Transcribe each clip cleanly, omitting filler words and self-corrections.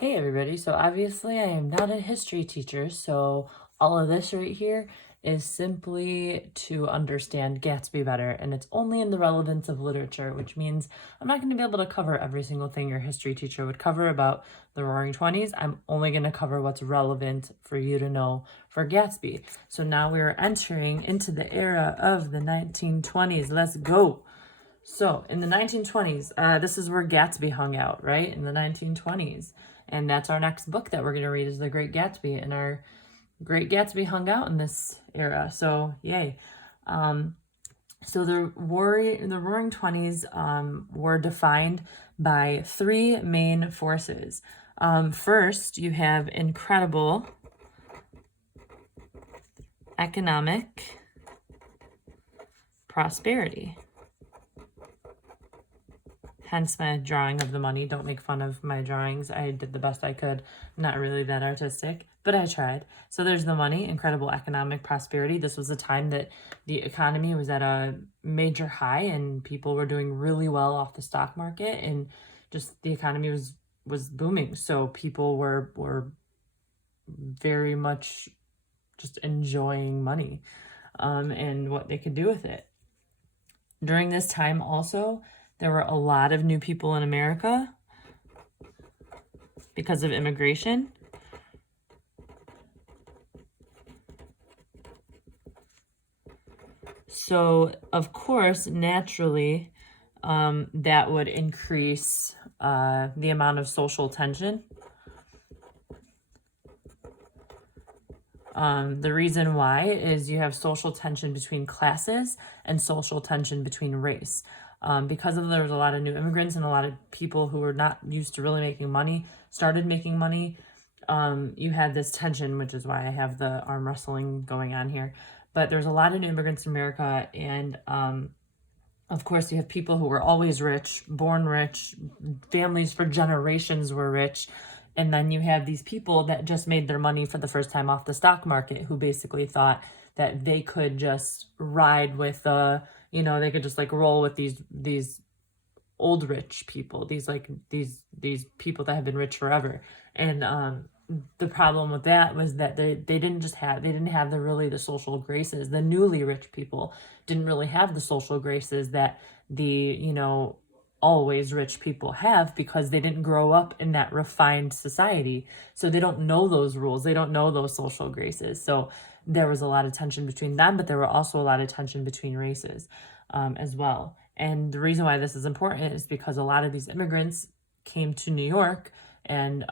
Hey everybody, so obviously I am not a history teacher, so all of this right here is simply to understand Gatsby better, and it's only in the relevance of literature, which means I'm not going to be able to cover every single thing your history teacher would cover about the Roaring Twenties. I'm only going to cover what's relevant for you to know for Gatsby. So now we're entering into the era of the 1920s. Let's go! So in the 1920s, this is where Gatsby hung out, right? In the 1920s. And that's our next book that we're going to read is The Great Gatsby. And our Great Gatsby hung out in this era. So yay. So the Roaring Twenties were defined by three main forces. First, you have incredible economic prosperity. Hence my drawing of the money. Don't make fun of my drawings. I did the best I could. Not really that artistic, but I tried. So there's the money, incredible economic prosperity. This was a time that the economy was at a major high and people were doing really well off the stock market, and just the economy was booming. So people were very much just enjoying money and what they could do with it. During this time also, there were a lot of new people in America because of immigration. So, of course, naturally, that would increase the amount of social tension. The reason why is you have social tension between classes and social tension between race. Because there was a lot of new immigrants and a lot of people who were not used to really making money started making money. You had this tension, which is why I have the arm wrestling going on here. But there's a lot of new immigrants in America, and of course, you have people who were always rich, born rich, families for generations were rich. And then you have these people that just made their money for the first time off the stock market, who basically thought that they could just ride with they could just like roll with these old rich people, these people that have been rich forever. And the problem with that was that they didn't have the social graces. The newly rich people didn't really have the social graces that the always rich people have, because they didn't grow up in that refined society. So they don't know those rules. They don't know those social graces. So there was a lot of tension between them, but there were also a lot of tension between races as well. And the reason why this is important is because a lot of these immigrants came to New York, and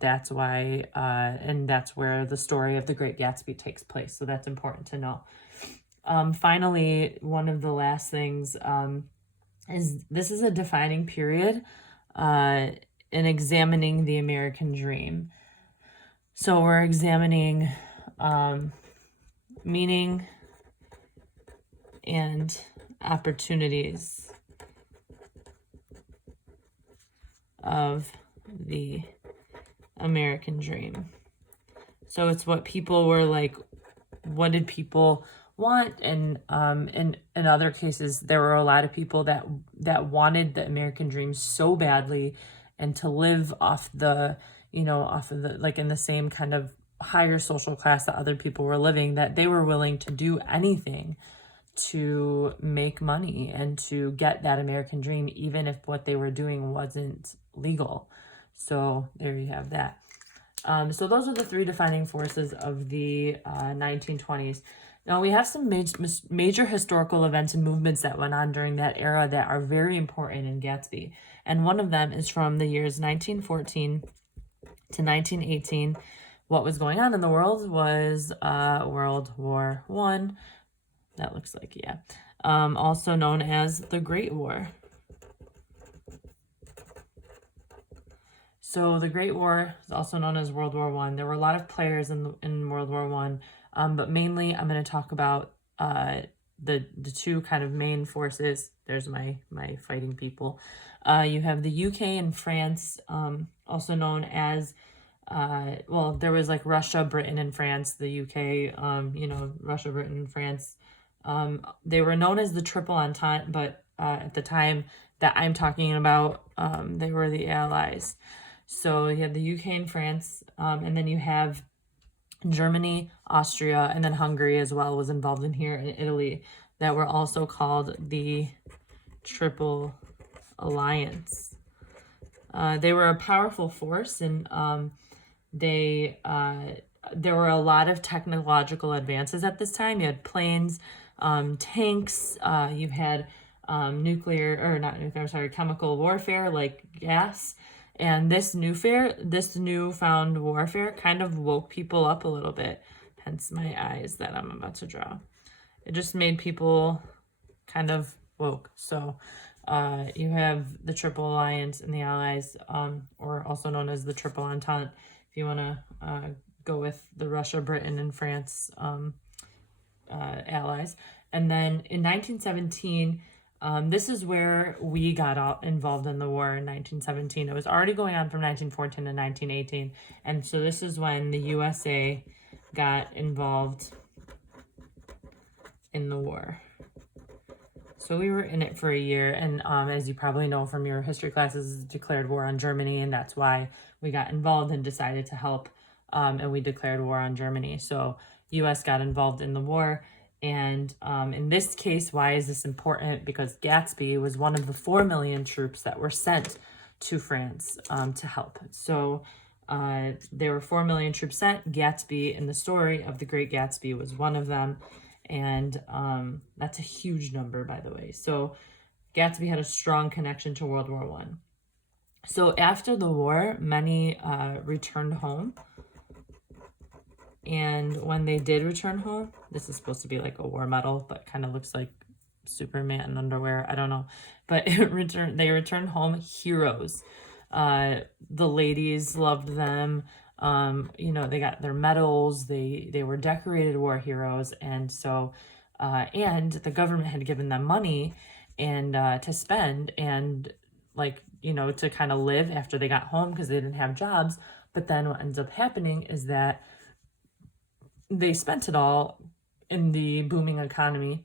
that's why and that's where the story of the Great Gatsby takes place. So that's important to know. Finally, one of the last things is this is a defining period in examining the American dream. So we're examining meaning and opportunities of the American dream. So it's what people were like, what did people want? And in other cases, there were a lot of people that wanted the American dream so badly, and to live off the like in the same kind of higher social class that other people were living, that they were willing to do anything to make money and to get that American dream, even if what they were doing wasn't legal. So there you have that. So those are the three defining forces of the 1920s. Now we have some major historical events and movements that went on during that era that are very important in Gatsby. And one of them is from the years 1914 to 1918. What was going on in the world was World War I. That looks like, yeah. Also known as the Great War. So the Great War is also known as World War I. There were a lot of players in World War I, but mainly I'm going to talk about the two kind of main forces. There's my fighting people. You have the UK and France, also known as there was like Russia, Britain, and France. The UK, Russia, Britain, and France. They were known as the Triple Entente, but at the time that I'm talking about, they were the Allies. So you have the UK and France, and then you have Germany, Austria, and then Hungary as well was involved in here, and Italy, that were also called the Triple Alliance. They were a powerful force, and there were a lot of technological advances at this time. You had planes, tanks, you had chemical warfare like gas. And this newfound warfare kind of woke people up a little bit, hence my eyes that I'm about to draw. It just made people kind of woke. So you have the Triple Alliance and the Allies, or also known as the Triple Entente, if you want to go with the Russia, Britain, and France allies. And then in 1917, this is where we got involved in the war in 1917. It was already going on from 1914 to 1918. And so this is when the USA got involved in the war. So we were in it for a year, and as you probably know from your history classes, declared war on Germany, and that's why we got involved and decided to help, and we declared war on Germany. So U.S. got involved in the war, and in this case, why is this important? Because Gatsby was one of the 4 million troops that were sent to France to help. So there were 4 million troops sent. Gatsby, in the story of The Great Gatsby, was one of them. And that's a huge number, by the way. So Gatsby had a strong connection to World War I. So after the war, many returned home. And when they did return home, this is supposed to be like a war medal, but kind of looks like Superman underwear. I don't know. But they returned home heroes. The ladies loved them. They got their medals, they were decorated war heroes, and so and the government had given them money and to spend, and to kind of live after they got home because they didn't have jobs. But then what ends up happening is that they spent it all in the booming economy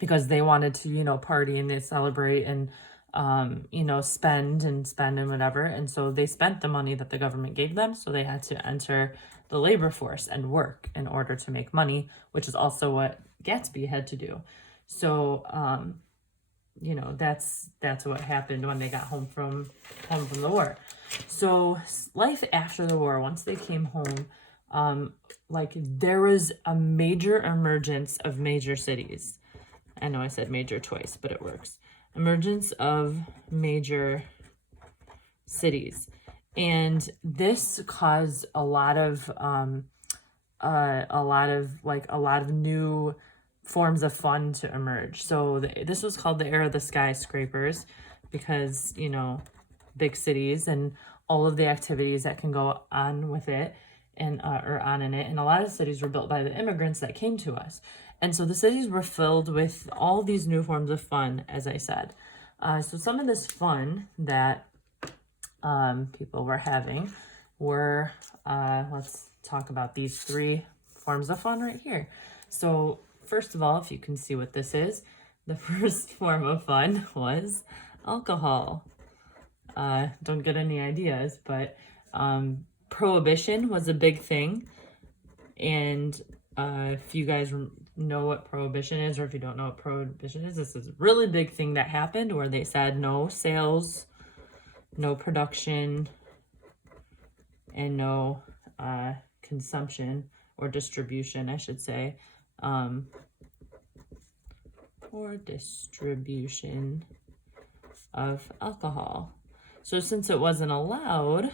because they wanted to party and they celebrate and spend and whatever. And so they spent the money that the government gave them. So they had to enter the labor force and work in order to make money, which is also what Gatsby had to do. So, that's what happened when they got home from the war. So life after the war, once they came home, there was a major emergence of major cities. I know I said major twice, but it works. Emergence of major cities, and this caused a lot of new forms of fun to emerge. So this was called the era of the skyscrapers because big cities and all of the activities that can go on with it and or on in it. And a lot of cities were built by the immigrants that came to us. And so the cities were filled with all these new forms of fun, as I said. So some of this fun that people were having were, let's talk about these 3 forms of fun right here. So first of all, if you can see what this is, the first form of fun was alcohol. Don't get any ideas, but prohibition was a big thing. And if you guys know what prohibition is, or if you don't know what prohibition is, this is a really big thing that happened where they said no sales, no production, and no consumption or distribution, I should say, or distribution of alcohol. So since it wasn't allowed,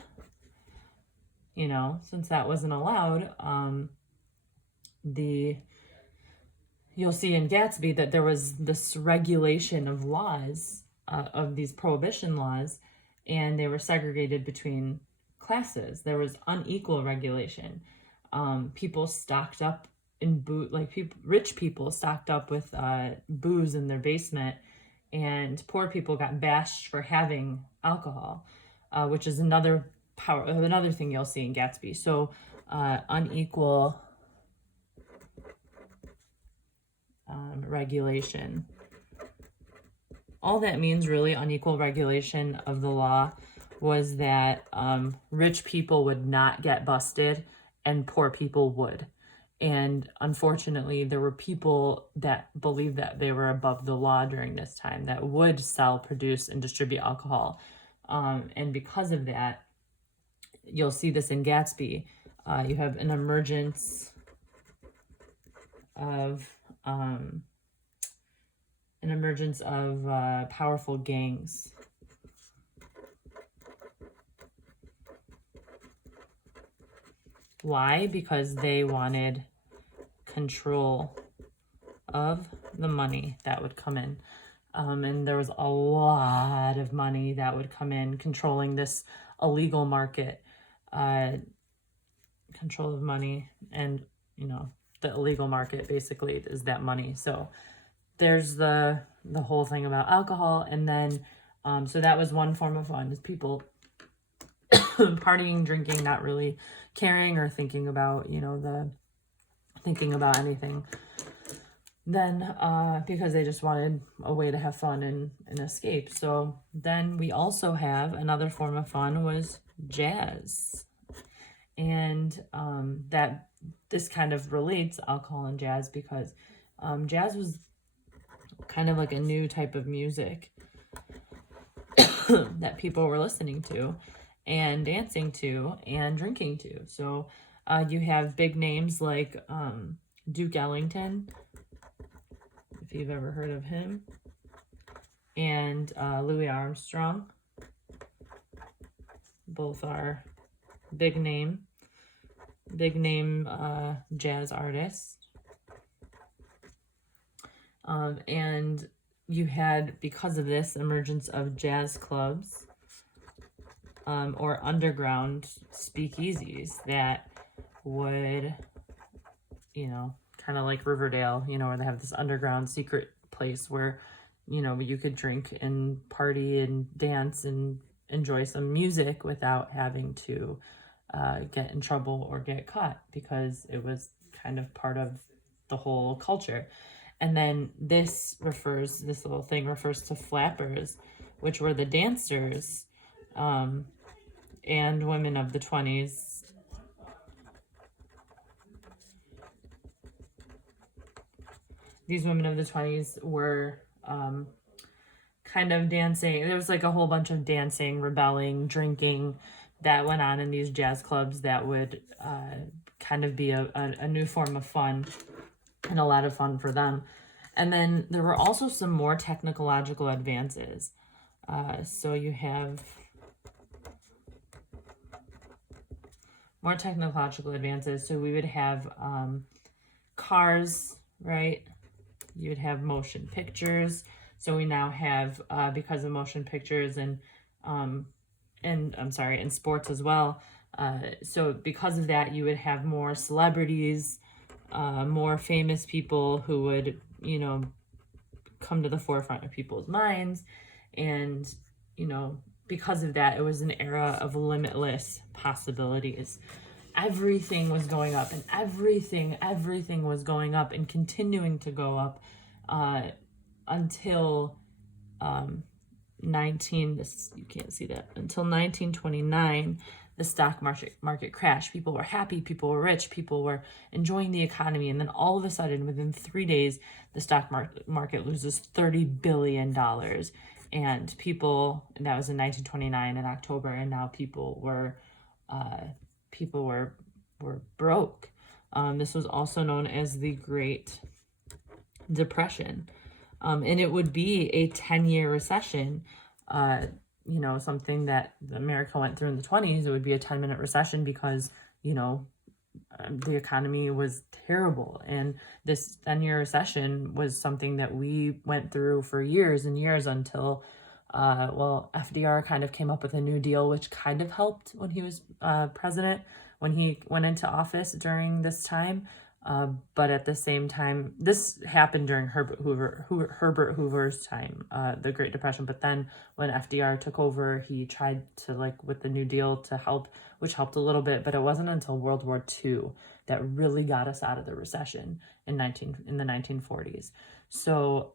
since that wasn't allowed, you'll see in Gatsby that there was this regulation of laws, of these prohibition laws, and they were segregated between classes. There was unequal regulation. People stocked up in rich people stocked up with booze in their basement, and poor people got bashed for having alcohol, which is another thing you'll see in Gatsby. So unequal regulation. All that means really, unequal regulation of the law, was that rich people would not get busted and poor people would. And unfortunately, there were people that believed that they were above the law during this time that would sell, produce, and distribute alcohol. And because of that, you'll see this in Gatsby. You have an emergence of powerful gangs. Why? Because they wanted control of the money that would come in. And there was a lot of money that would come in controlling this illegal market, control of money, and, you know, the illegal market basically is that money. So there's the whole thing about alcohol. And then, so that was one form of fun, is people partying, drinking, not really caring or thinking about, you know, thinking about anything. Then, because they just wanted a way to have fun and escape. So then we also have another form of fun was jazz. And that this kind of relates alcohol and jazz, because jazz was kind of like a new type of music that people were listening to and dancing to and drinking to. So you have big names like Duke Ellington, if you've ever heard of him, and Louis Armstrong. Both are big name jazz artists. And you had, because of this, emergence of jazz clubs or underground speakeasies that would, you know, kind of like Riverdale, you know, where they have this underground secret place where, you know, you could drink and party and dance and enjoy some music without having to get in trouble or get caught, because it was kind of part of the whole culture. And then this little thing refers to flappers, which were the dancers and women of the 20s. These women of the 20s were kind of dancing. There was like a whole bunch of dancing, rebelling, drinking that went on in these jazz clubs that would kind of be a new form of fun and a lot of fun for them. And then there were also some more technological advances. So you have more technological advances. So we would have cars, right? You would have motion pictures. So we now have, because of motion pictures and sports as well. So because of that, you would have more celebrities, more famous people who would, you know, come to the forefront of people's minds. And, you know, because of that, it was an era of limitless possibilities. Everything was going up, and everything was going up and continuing to go up until you can't see that, until 1929, the stock market crashed. People were happy, people were rich, people were enjoying the economy, and then all of a sudden, within 3 days, the stock market loses $30 billion. And that was in 1929 in October, and now people were broke. This was also known as the Great Depression. And it would be a 10-year recession, you know, something that America went through in the 20s. It would be a 10-minute recession because, you know, the economy was terrible. And this 10-year recession was something that we went through for years and years until, FDR kind of came up with a New Deal, which kind of helped when he was president, when he went into office during this time. But at the same time, this happened during Herbert Hoover's time, the Great Depression. But then when FDR took over, he tried to, like, with the New Deal to help, which helped a little bit. But it wasn't until World War II that really got us out of the recession in the 1940s. So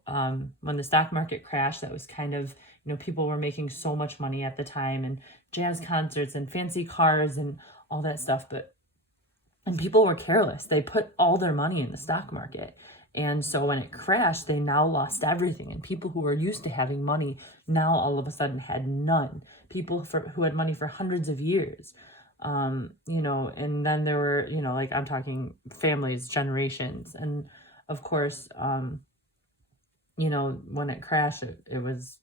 when the stock market crashed, that was kind of, You know, people were making so much money at the time, and jazz concerts and fancy cars and all that stuff. And people were careless. They put all their money in the stock market. And so when it crashed, they now lost everything. And people who were used to having money now all of a sudden had none. People who had money for hundreds of years. You know, and then there were, you know, like I'm talking families, generations. And of course, you know, when it crashed, it was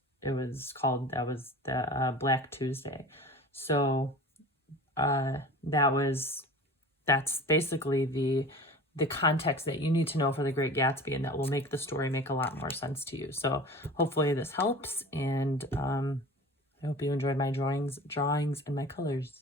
called, that was the Black Tuesday. So that's basically the context that you need to know for The Great Gatsby, and that will make the story make a lot more sense to you. So hopefully this helps, and I hope you enjoyed my drawings and my colors.